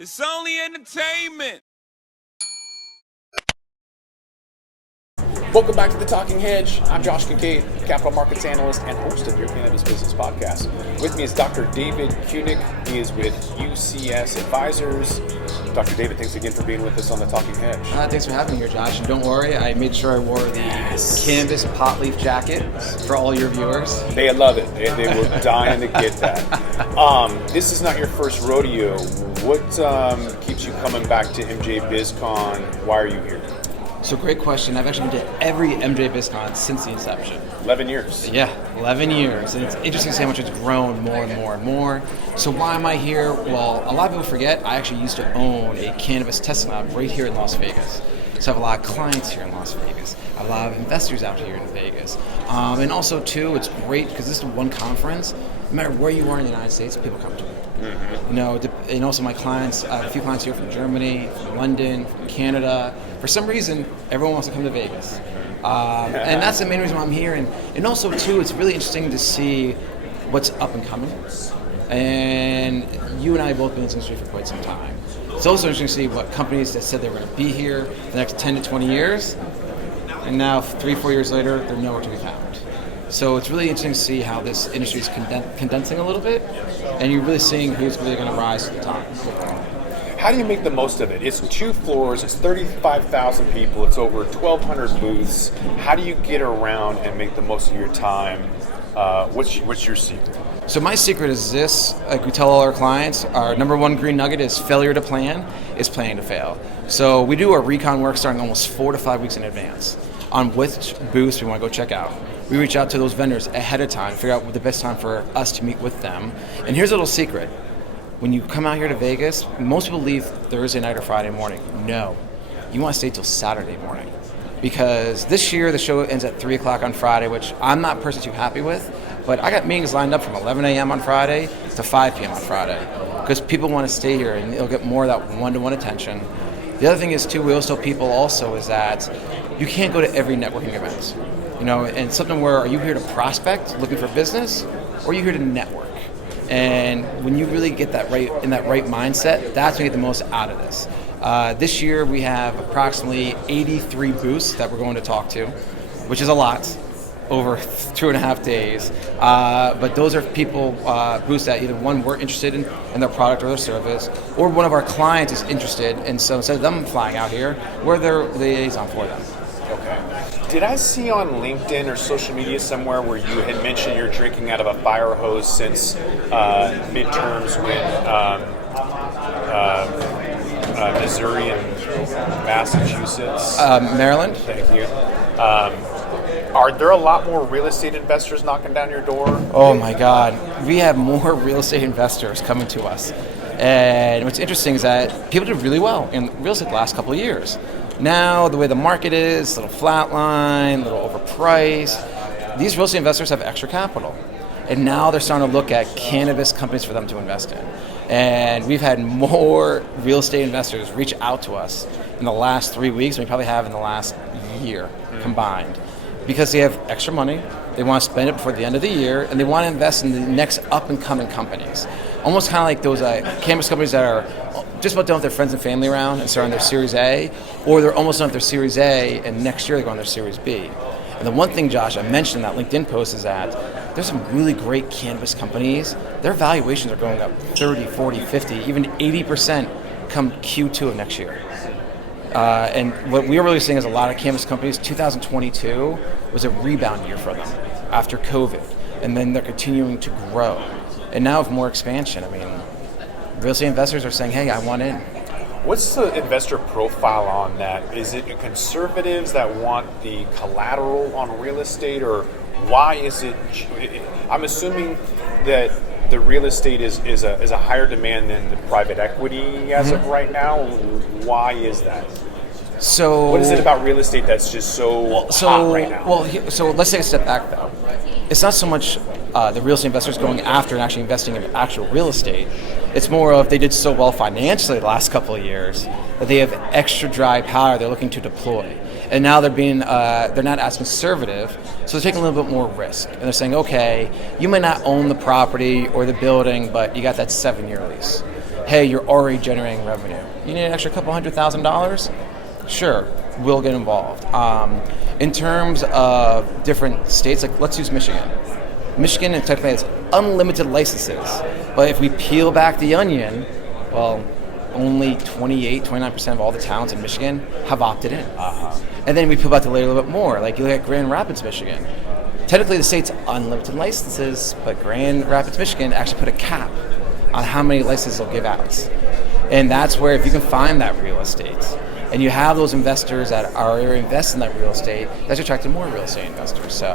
It's only entertainment. Welcome back to the Talking Hedge. I'm Josh Kincaid, Capital Markets Analyst and host of your Cannabis Business Podcast. With me is Dr. David Cunic. He is with U.C.S. Advisors. Dr. David, thanks again for being with us on the Talking Hedge. Thanks for having me here, Josh. And don't worry, I made sure I wore the Cannabis pot leaf jacket for all your viewers. They love it. They were dying to get that. This is not your first rodeo. What keeps you coming back to MJ BizCon? Why are you here? So great question. I've actually been to every MJ BizCon since the inception. 11 years. Yeah, 11 years. And it's interesting to see how much it's grown more and more and more. So why am I here? Well, a lot of people forget I actually used to own a cannabis testing lab right here in Las Vegas. So I have a lot of clients here in Las Vegas. I have a lot of investors out here in Vegas. And also, too, it's great because this is one conference. No matter where you are in the United States, people come to me. Mm-hmm. You know, and also my clients, I have a few clients here from Germany, from London, from Canada. For some reason, everyone wants to come to Vegas. And that's the main reason why I'm here. And also, too, it's really interesting to see what's up and coming. And you and I have both been in this industry for quite some time. It's also interesting to see what companies that said they were going to be here for the next 10 to 20 years, and now 3-4 years later, they're nowhere to be found. So it's really interesting to see how this industry is condensing a little bit, and you're really seeing who's really going to rise to the top. How do you make the most of it? It's 2 floors, it's 35,000 people, it's over 1,200 booths. How do you get around and make the most of your time? What's your secret? So my secret is this, like we tell all our clients, our number one green nugget is failure to plan is planning to fail. So we do our recon work starting almost 4 to 5 weeks in advance on which booths we want to go check out. We reach out to those vendors ahead of time, figure out what the best time for us to meet with them. And here's a little secret. When you come out here to Vegas, most people leave Thursday night or Friday morning. No, you want to stay till Saturday morning. Because this year the show ends at 3 o'clock on Friday, which I'm not personally too happy with, but I got meetings lined up from 11 a.m. on Friday to 5 p.m. on Friday. Because people want to stay here and they'll get more of that one-to-one attention. The other thing is too, we always tell people also is that you can't go to every networking event. You know, and something where, are you here to prospect, looking for business, or are you here to network? And when you really get that right in that right mindset, that's when you get the most out of this. This year we have approximately 83 booths that we're going to talk to, which is a lot, over 2.5 days. But those are people, booths that either one, we're interested in their product or their service, or one of our clients is interested, and so instead of them flying out here, we're their liaison for them. Okay. Did I see on LinkedIn or social media somewhere where you had mentioned you're drinking out of a fire hose since midterms when Missouri and Massachusetts? Maryland. Thank you. Are there a lot more real estate investors knocking down your door? Oh my God. We have more real estate investors coming to us. And what's interesting is that people did really well in real estate the last couple of years. Now, the way the market is, a little flatline, a little overpriced, these real estate investors have extra capital. And now they're starting to look at cannabis companies for them to invest in. And we've had more real estate investors reach out to us in the last 3 weeks than we probably have in the last year combined. Because they have extra money, they want to spend it before the end of the year, and they want to invest in the next up-and-coming companies. Almost kind of like those cannabis companies that are just about done with their friends and family around and starting their Series A, or they're almost done with their Series A, and next year they're going to their Series B. And the one thing, Josh, I mentioned in that LinkedIn post is that there's some really great cannabis companies. Their valuations are going up 30, 40, 50, even 80% come Q2 of next year. And what we are really seeing is a lot of cannabis companies, 2022 was a rebound year for them after COVID. And then they're continuing to grow. And now with more expansion, I mean, real estate investors are saying, hey, I want in. What's the investor profile on that? Is it conservatives that want the collateral on real estate, or why is it? I'm assuming that the real estate is a higher demand than the private equity as of right now. Why is that? So what is it about real estate that's just so hot right now? Well, so let's take a step back though. It's not so much the real estate investors going after and actually investing in actual real estate. It's more of they did so well financially the last couple of years that they have extra dry powder they're looking to deploy. And now they're not as conservative, so they're taking a little bit more risk. And they're saying, okay, you may not own the property or the building, but you got that 7-year lease. hey, you're already generating revenue. You need an extra couple $100,000? Sure, we'll get involved. In terms of different states, like let's use Michigan. Michigan technically has unlimited licenses, but if we peel back the onion, well, only 29% of all the towns in Michigan have opted in. And then we peel back the layer a little bit more, like you look at Grand Rapids, Michigan. Technically the state's unlimited licenses, but Grand Rapids, Michigan actually put a cap on how many licenses they'll give out. And that's where if you can find that real estate, and you have those investors that are investing in that real estate, that's attracting more real estate investors. So,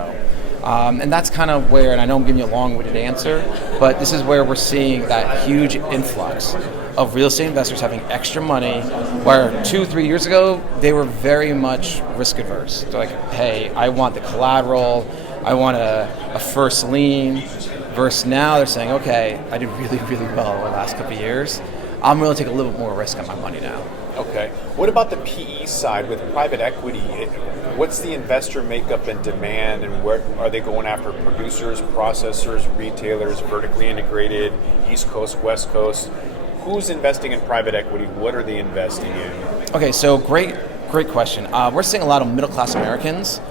and that's kind of where, and I know I'm giving you a long-winded answer, but this is where we're seeing that huge influx of real estate investors having extra money, where 2-3 years ago, they were very much risk averse. They're like, hey, I want the collateral, I want a first lien, versus now they're saying, okay, I did really, really well over the last couple of years. I'm willing to take a little bit more risk on my money now. Okay. What about the PE side with private equity? What's the investor makeup and demand, and where are they going after? Producers, processors, retailers, vertically integrated, East Coast, West Coast? Who's investing in private equity? What are they investing in? Okay, so great question. We're seeing a lot of middle-class Americans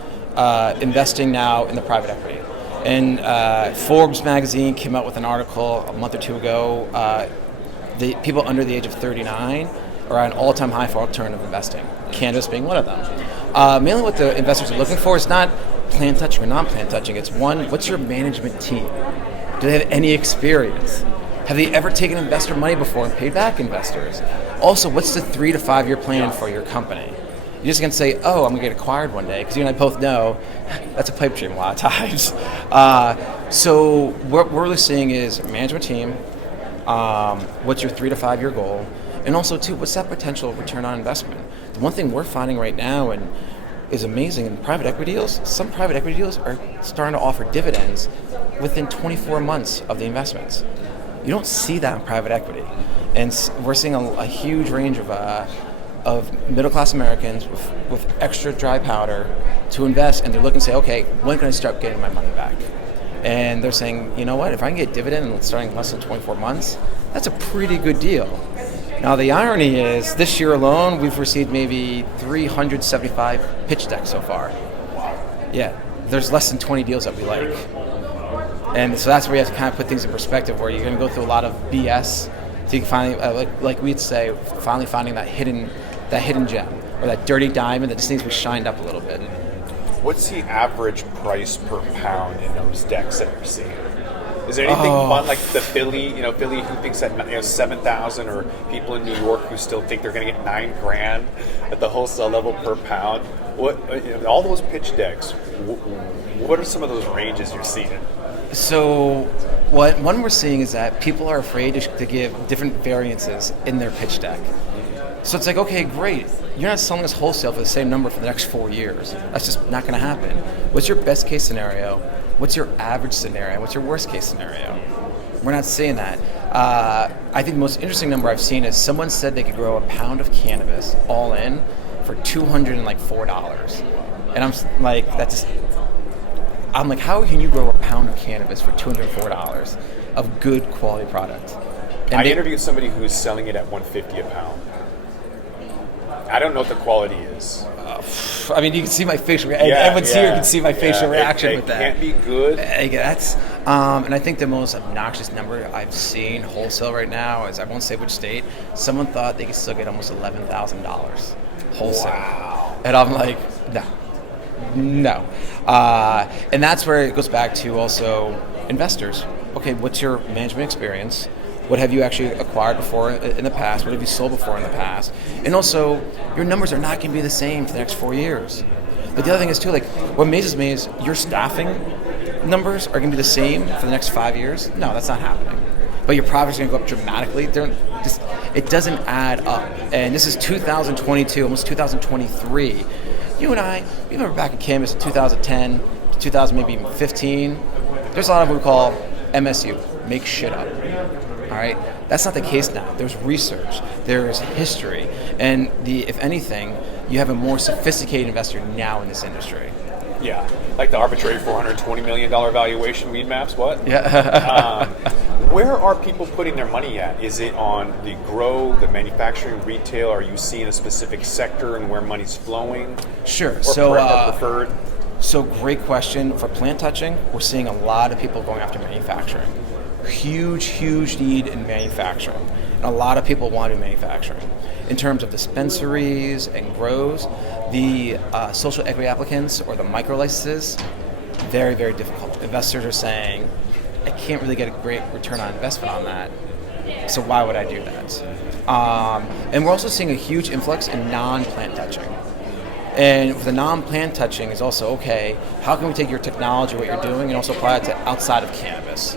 investing now in the private equity. And Forbes magazine came out with an article a month or two ago. The people under the age of 39 are at an all-time high for alternative investing, cannabis being one of them. Mainly what the investors are looking for is not plant touching or non-plant touching. It's one, what's your management team? Do they have any experience? Have they ever taken investor money before and paid back investors? Also, what's the 3 to 5 year plan for your company? You're just going to say, oh, I'm going to get acquired one day, because you and I both know that's a pipe dream a lot of times. So what we're really seeing is management team, what's your 3 to 5 year goal, and also, too, what's that potential return on investment? The one thing we're finding right now and is amazing in private equity deals, some private equity deals are starting to offer dividends within 24 months of the investments. You don't see that in private equity. And we're seeing a huge range of middle-class Americans with extra dry powder to invest, and they're looking to say, okay, when can I start getting my money back? And they're saying, you know what, if I can get dividend starting in less than 24 months, that's a pretty good deal. Now, the irony is, this year alone, we've received maybe 375 pitch decks so far. Yeah, there's less than 20 deals that we like. And so that's where you have to kind of put things in perspective, where you're going to go through a lot of BS to finally, like we'd say, finally finding that hidden gem, or that dirty diamond that just needs to be shined up a little bit. What's the average price per pound in those decks that you're seeing? Is there anything fun like the Philly who thinks that 7,000, or people in New York who still think they're going to get $9,000 at the wholesale level per pound? What all those pitch decks? What are some of those ranges you're seeing? So one we're seeing is that people are afraid to give different variances in their pitch deck. So it's like, okay, great. You're not selling us wholesale for the same number for the next 4 years. That's just not going to happen. What's your best case scenario? What's your average scenario? What's your worst case scenario? We're not seeing that. I think the most interesting number I've seen is someone said they could grow a pound of cannabis all in for $204. And I'm like, how can you grow a pound of cannabis for $204 of good quality product? And I interviewed somebody who's selling it at $150 a pound. I don't know what the quality is. I mean, you can see my facial reaction. Everyone's here can see my facial reaction with that. It can't be good. That's, and I think the most obnoxious number I've seen wholesale right now is, I won't say which state, someone thought they could still get almost $11,000 wholesale. Wow. And I'm like, no. And that's where it goes back to also investors. Okay, what's your management experience? What have you actually acquired before in the past? What have you sold before in the past? And also, your numbers are not going to be the same for the next 4 years. But the other thing is, too, like, what amazes me is your staffing numbers are going to be the same for the next 5 years. No, that's not happening. But your profits are going to go up dramatically. It doesn't add up. And this is 2022, almost 2023. You and I, we remember back in cannabis in 2010, 2000, maybe even 15. There's a lot of what we call MSU, make shit up. All right, that's not the case now. There's research, there's history, and if anything, you have a more sophisticated investor now in this industry. Yeah, like the arbitrary $420 million valuation weed maps. What? Yeah. Where are people putting their money at? Is it on the grow, the manufacturing, retail? Are you seeing a specific sector and where money's flowing? Sure. Or preferred? So great question. For plant touching, we're seeing a lot of people going after manufacturing. Huge need in manufacturing. And a lot of people want to do manufacturing. In terms of dispensaries and grows, the social equity applicants or the micro licenses, very difficult. Investors are saying, I can't really get a great return on investment on that, so why would I do that? And we're also seeing a huge influx in non-plant touching. And the non-plant touching is also, okay, how can we take your technology, what you're doing, and also apply it to outside of cannabis?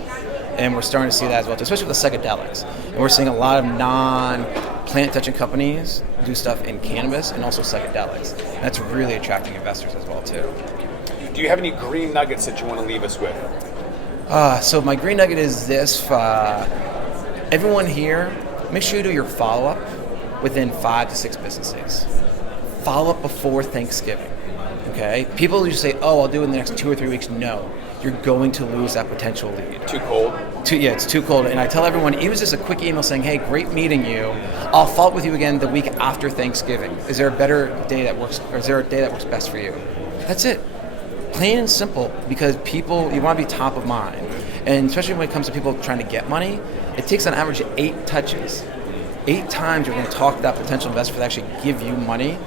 And we're starting to see that as well, especially with the psychedelics. And we're seeing a lot of non-plant touching companies do stuff in cannabis and also psychedelics. And that's really attracting investors as well, too. Do you have any green nuggets that you want to leave us with? So my green nugget is this. Everyone here, make sure you do your follow-up within 5 to 6 business days. Follow up before Thanksgiving, okay? People usually say, oh, I'll do it in the next 2 or 3 weeks. No, you're going to lose that potential lead. Too cold? Yeah, it's too cold. And I tell everyone, even just a quick email saying, hey, great meeting you. I'll follow up with you again the week after Thanksgiving. Is there a better day that works, or is there a day that works best for you? That's it. Plain and simple, because people, you want to be top of mind. And especially when it comes to people trying to get money, it takes on average 8 touches. 8 times you're going to talk to that potential investor that actually give you money.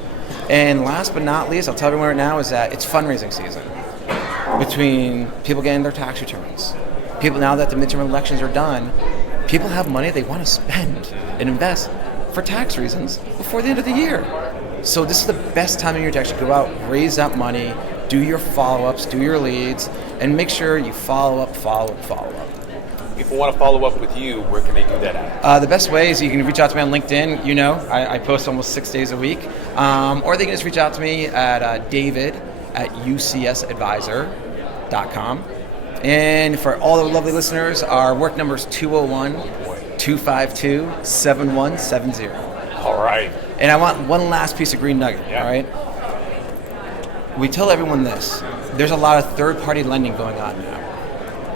And last but not least, I'll tell everyone right now, is that it's fundraising season. Between people getting their tax returns, people now that the midterm elections are done, people have money they want to spend and invest for tax reasons before the end of the year. So this is the best time of year to actually go out, raise that money, do your follow-ups, do your leads, and make sure you follow up. People want to follow up with you, where can they do that at? The best way is you can reach out to me on LinkedIn. You know, I post almost 6 days a week. Or they can just reach out to me at david@UCSadvisor.com. And for all the lovely listeners, our work number is 201-252-7170. All right. And I want one last piece of green nugget, all right? We tell everyone this. There's a lot of third-party lending going on now.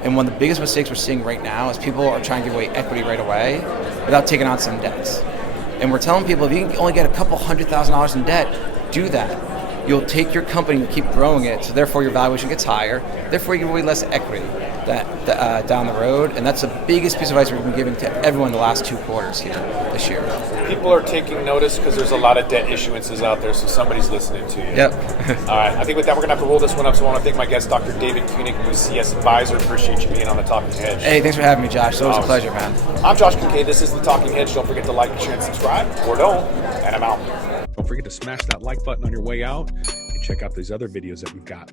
And one of the biggest mistakes we're seeing right now is people are trying to give away equity right away without taking on some debts. And we're telling people, if you can only get a couple $100,000 in debt, do that. You'll take your company and keep growing it, so therefore your valuation gets higher. Therefore, you give away less equity down the road. And that's the biggest piece of advice we've been giving to everyone the last 2 quarters here this year. People are taking notice because there's a lot of debt issuances out there, so somebody's listening to you. Yep. All right. I think with that, we're going to have to roll this one up. So I want to thank my guest, Dr. David Cunic, U.C.S. advisor. Appreciate you being on the Talking Hedge. Hey, thanks for having me, Josh. It's always a pleasure, man. I'm Josh Kincaid. This is the Talking Hedge. Don't forget to like, share, and subscribe, or don't. And I'm out. Don't forget to smash that like button on your way out and check out these other videos that we've got.